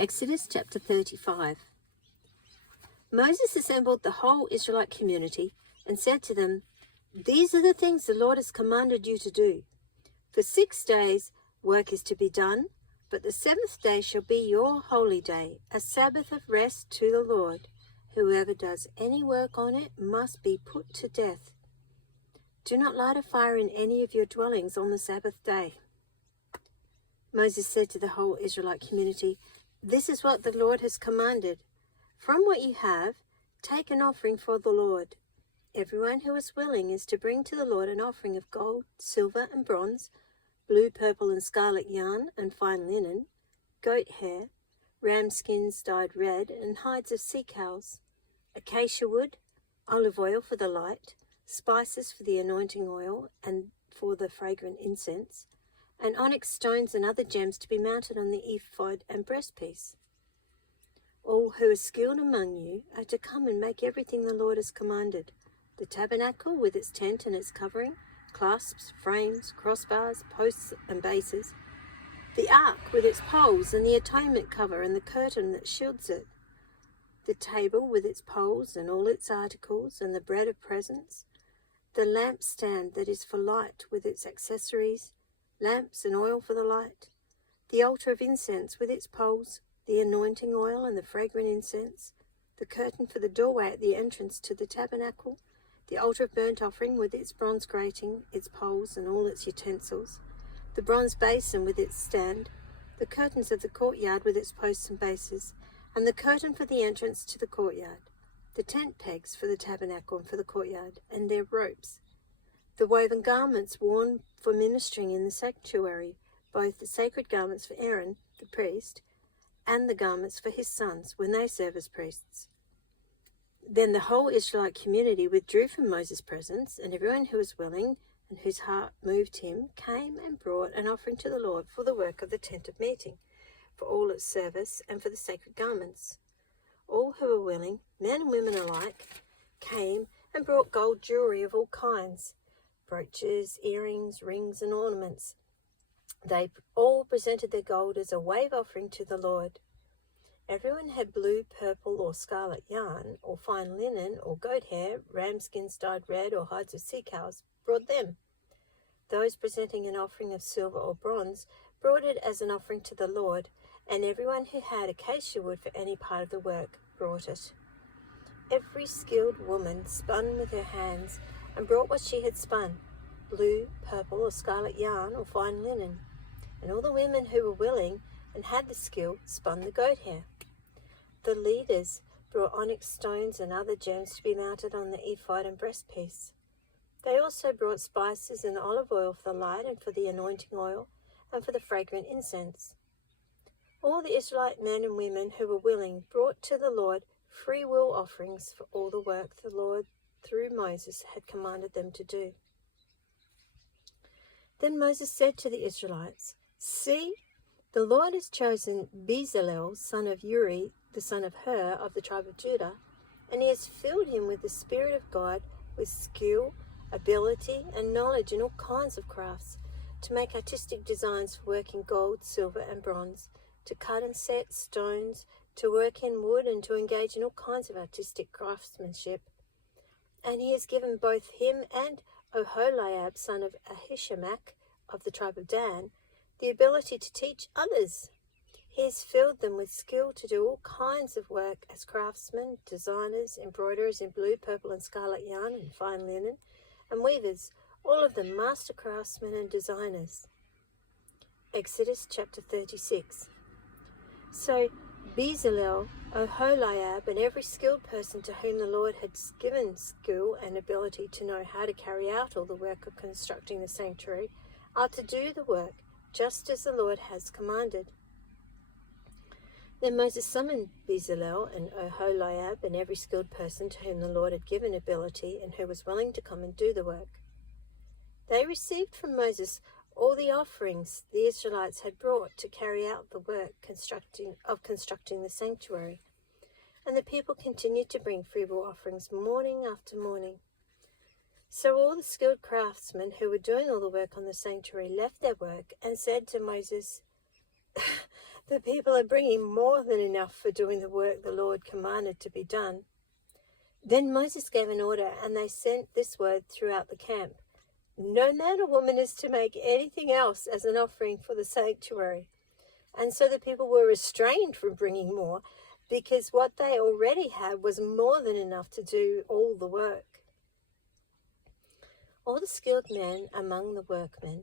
Exodus chapter 35. Moses assembled the whole Israelite community and said to them, "These are the things the Lord has commanded you to do. For 6 days work is to be done, but the seventh day shall be your holy day, a Sabbath of rest to the Lord. Whoever does any work on it must be put to death. Do not light a fire in any of your dwellings on the Sabbath day." Moses said to the whole Israelite community, "This is what the Lord has commanded. From what you have, take an offering for the Lord. Everyone who is willing is to bring to the Lord an offering of gold, silver, and bronze, blue, purple, and scarlet yarn and fine linen, goat hair, ram skins dyed red, and hides of sea cows, acacia wood, olive oil for the light, spices for the anointing oil and for the fragrant incense, and onyx stones and other gems to be mounted on the ephod and breastpiece. All who are skilled among you are to come and make everything the Lord has commanded: the tabernacle with its tent and its covering, clasps, frames, crossbars, posts and bases, the ark with its poles and the atonement cover and the curtain that shields it, the table with its poles and all its articles and the bread of presence, the lampstand that is for light with its accessories, lamps and oil for the light, the altar of incense with its poles, the anointing oil and the fragrant incense, the curtain for the doorway at the entrance to the tabernacle, the altar of burnt offering with its bronze grating, its poles and all its utensils, the bronze basin with its stand, the curtains of the courtyard with its posts and bases, and the curtain for the entrance to the courtyard, the tent pegs for the tabernacle and for the courtyard, and their ropes, the woven garments worn for ministering in the sanctuary, both the sacred garments for Aaron, the priest, and the garments for his sons when they serve as priests." Then the whole Israelite community withdrew from Moses' presence, and everyone who was willing and whose heart moved him came and brought an offering to the Lord for the work of the tent of meeting, for all its service, and for the sacred garments. All who were willing, men and women alike, came and brought gold jewelry of all kinds, brooches, earrings, rings, and ornaments. They all presented their gold as a wave offering to the Lord. Everyone had blue, purple, or scarlet yarn, or fine linen, or goat hair, ram skins dyed red, or hides of sea cows, brought them. Those presenting an offering of silver or bronze brought it as an offering to the Lord, and everyone who had acacia wood for any part of the work brought it. Every skilled woman spun with her hands and brought what she had spun: blue, purple, or scarlet yarn, or fine linen. And all the women who were willing and had the skill spun the goat hair. The leaders brought onyx stones and other gems to be mounted on the ephod and breastpiece. They also brought spices and olive oil for the light and for the anointing oil and for the fragrant incense. All the Israelite men and women who were willing brought to the Lord free will offerings for all the work the Lord through Moses had commanded them to do. Then Moses said to the Israelites, "See, the Lord has chosen Bezalel, son of Uri, the son of Hur, of the tribe of Judah, and he has filled him with the Spirit of God, with skill, ability, and knowledge in all kinds of crafts, to make artistic designs for work in gold, silver, and bronze, to cut and set stones, to work in wood, and to engage in all kinds of artistic craftsmanship. And he has given both him and Oholiab, son of Ahishamach, of the tribe of Dan, the ability to teach others. He has filled them with skill to do all kinds of work as craftsmen, designers, embroiderers in blue, purple, and scarlet yarn and fine linen, and weavers, all of them master craftsmen and designers." Exodus chapter 36. So Bezalel, Oholiab, and every skilled person to whom the Lord had given skill and ability to know how to carry out all the work of constructing the sanctuary are to do the work just as the Lord has commanded. Then Moses summoned Bezalel and Oholiab and every skilled person to whom the Lord had given ability and who was willing to come and do the work. They received from Moses all the offerings the Israelites had brought to carry out the work of constructing the sanctuary, and the people continued to bring freewill offerings morning after morning. So all the skilled craftsmen who were doing all the work on the sanctuary left their work and said to Moses, The people are bringing more than enough for doing the work the Lord commanded to be done. Then Moses gave an order, and they sent this word throughout the camp. No man or woman is to make anything else as an offering for the sanctuary. And so the people were restrained from bringing more, because what they already had was more than enough to do all the work. All the skilled men among the workmen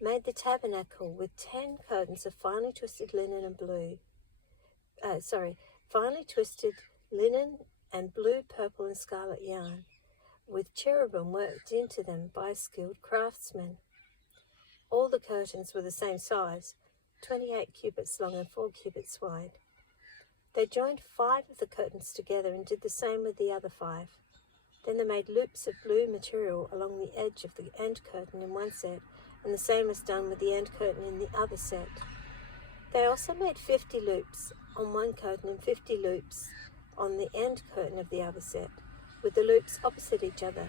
made the tabernacle with 10 curtains of finely twisted linen and blue, purple, and scarlet yarn, with cherubim worked into them by skilled craftsmen. All the curtains were the same size, 28 cubits long and 4 cubits wide. They joined 5 of the curtains together and did the same with the other 5. Then they made loops of blue material along the edge of the end curtain in one set, and the same was done with the end curtain in the other set. They also made 50 loops on one curtain and 50 loops on the end curtain of the other set, with the loops opposite each other.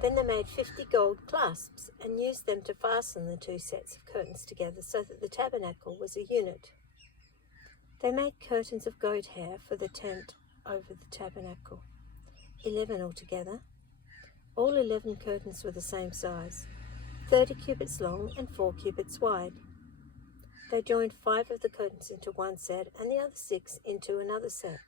Then they made 50 gold clasps and used them to fasten the 2 sets of curtains together so that the tabernacle was a unit. They made curtains of goat hair for the tent over the tabernacle, 11 altogether. All 11 curtains were the same size, 30 cubits long and 4 cubits wide. They joined 5 of the curtains into one set and the other 6 into another set.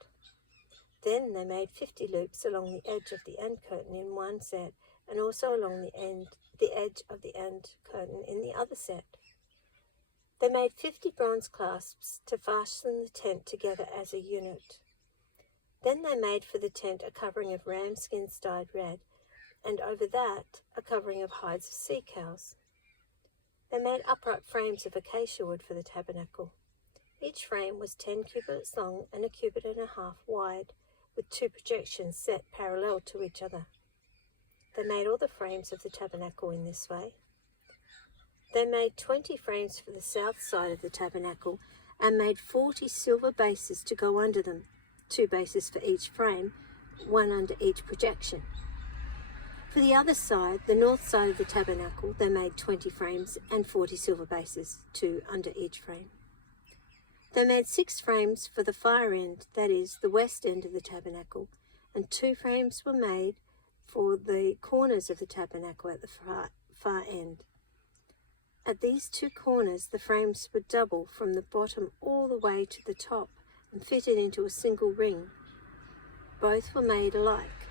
Then they made 50 loops along the edge of the end curtain in one set, and also along the edge of the end curtain in the other set. They made 50 bronze clasps to fasten the tent together as a unit. Then they made for the tent a covering of ram skins dyed red, and over that a covering of hides of sea cows. They made upright frames of acacia wood for the tabernacle. Each frame was 10 cubits long and 1.5 cubits wide, with 2 projections set parallel to each other. They made all the frames of the tabernacle in this way. They made 20 frames for the south side of the tabernacle and made 40 silver bases to go under them, 2 bases for each frame, 1 under each projection. For the other side, the north side of the tabernacle, they made 20 frames and 40 silver bases, 2 under each frame. They made 6 frames for the far end, that is, the west end of the tabernacle, and 2 frames were made for the corners of the tabernacle at the far end. At these 2 corners, the frames were double from the bottom all the way to the top and fitted into a single ring. Both were made alike.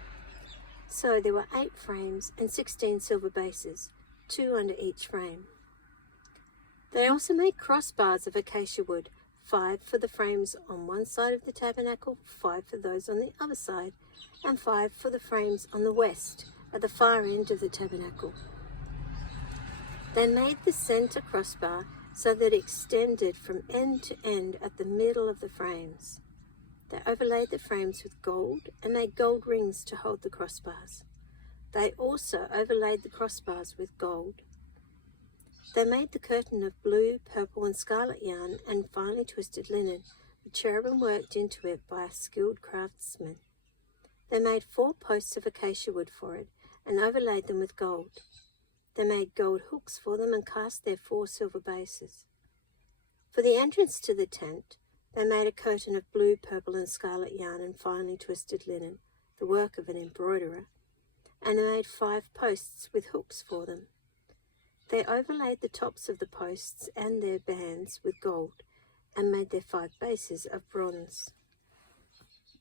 So there were 8 frames and 16 silver bases, 2 under each frame. They also made crossbars of acacia wood, 5 for the frames on one side of the tabernacle, 5 for those on the other side, and 5 for the frames on the west, at the far end of the tabernacle. They made the center crossbar so that it extended from end to end at the middle of the frames. They overlaid the frames with gold and made gold rings to hold the crossbars. They also overlaid the crossbars with gold. They made the curtain of blue, purple, and scarlet yarn and finely twisted linen, with cherubim worked into it by a skilled craftsman. They made 4 posts of acacia wood for it and overlaid them with gold. They made gold hooks for them and cast their 4 silver bases. For the entrance to the tent, they made a curtain of blue, purple, and scarlet yarn and finely twisted linen, the work of an embroiderer, and they made 5 posts with hooks for them. They overlaid the tops of the posts and their bands with gold and made their 5 bases of bronze.